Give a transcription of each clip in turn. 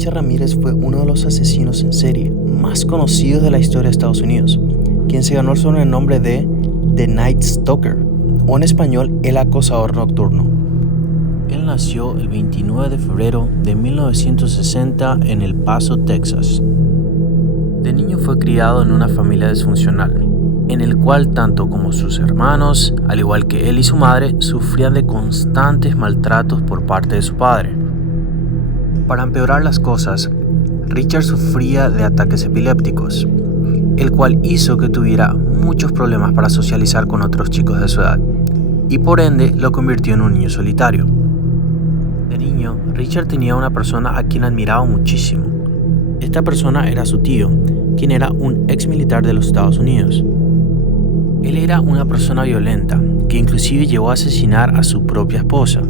Richard Ramírez fue uno de los asesinos en serie más conocidos de la historia de Estados Unidos, quien se ganó el sobrenombre de The Night Stalker, o en español, el acosador nocturno. Él nació el 29 de febrero de 1960 en El Paso, Texas. De niño fue criado en una familia disfuncional, en el cual tanto como sus hermanos, al igual que él y su madre, sufrían de constantes maltratos por parte de su padre. Para empeorar las cosas, Richard sufría de ataques epilépticos, el cual hizo que tuviera muchos problemas para socializar con otros chicos de su edad, y por ende lo convirtió en un niño solitario. De niño, Richard tenía una persona a quien admiraba muchísimo. Esta persona era su tío, quien era un ex militar de los Estados Unidos. Él era una persona violenta, que inclusive llegó a asesinar a su propia esposa.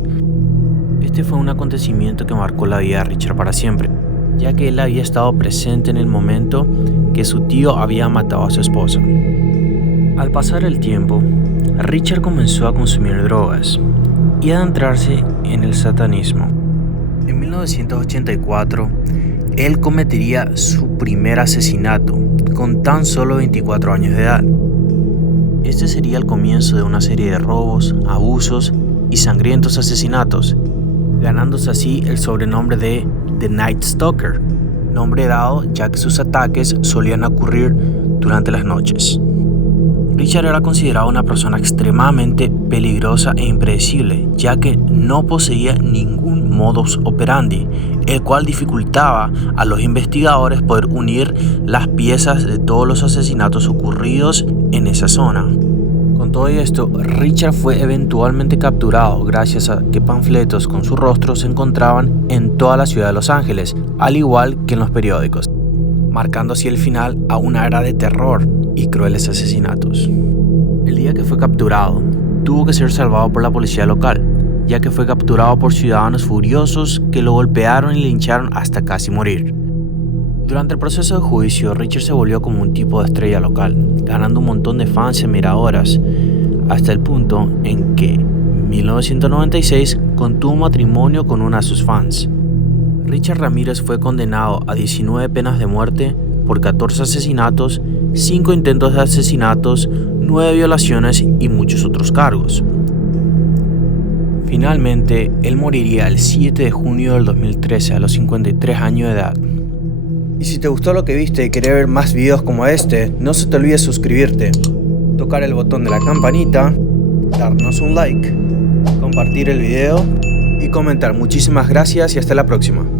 Este fue un acontecimiento que marcó la vida de Richard para siempre, ya que él había estado presente en el momento que su tío había matado a su esposa. Al pasar el tiempo, Richard comenzó a consumir drogas y a adentrarse en el satanismo. En 1984, él cometería su primer asesinato con tan solo 24 años de edad. Este sería el comienzo de una serie de robos, abusos y sangrientos asesinatos, ganándose así el sobrenombre de The Night Stalker, nombre dado ya que sus ataques solían ocurrir durante las noches. Richard era considerado una persona extremadamente peligrosa e impredecible, ya que no poseía ningún modus operandi, el cual dificultaba a los investigadores poder unir las piezas de todos los asesinatos ocurridos en esa zona. Con todo esto, Richard fue eventualmente capturado gracias a que panfletos con su rostro se encontraban en toda la ciudad de Los Ángeles, al igual que en los periódicos, marcando así el final a una era de terror y crueles asesinatos. El día que fue capturado, tuvo que ser salvado por la policía local, ya que fue capturado por ciudadanos furiosos que lo golpearon y lincharon hasta casi morir. Durante el proceso de juicio, Richard se volvió como un tipo de estrella local, ganando un montón de fans y admiradoras, hasta el punto en que, en 1996, contrajo matrimonio con una de sus fans. Richard Ramírez fue condenado a 19 penas de muerte por 14 asesinatos, 5 intentos de asesinatos, 9 violaciones y muchos otros cargos. Finalmente, él moriría el 7 de junio del 2013 a los 53 años de edad. Y si te gustó lo que viste y querés ver más videos como este, no se te olvide suscribirte, tocar el botón de la campanita, darnos un like, compartir el video y comentar. Muchísimas gracias y hasta la próxima.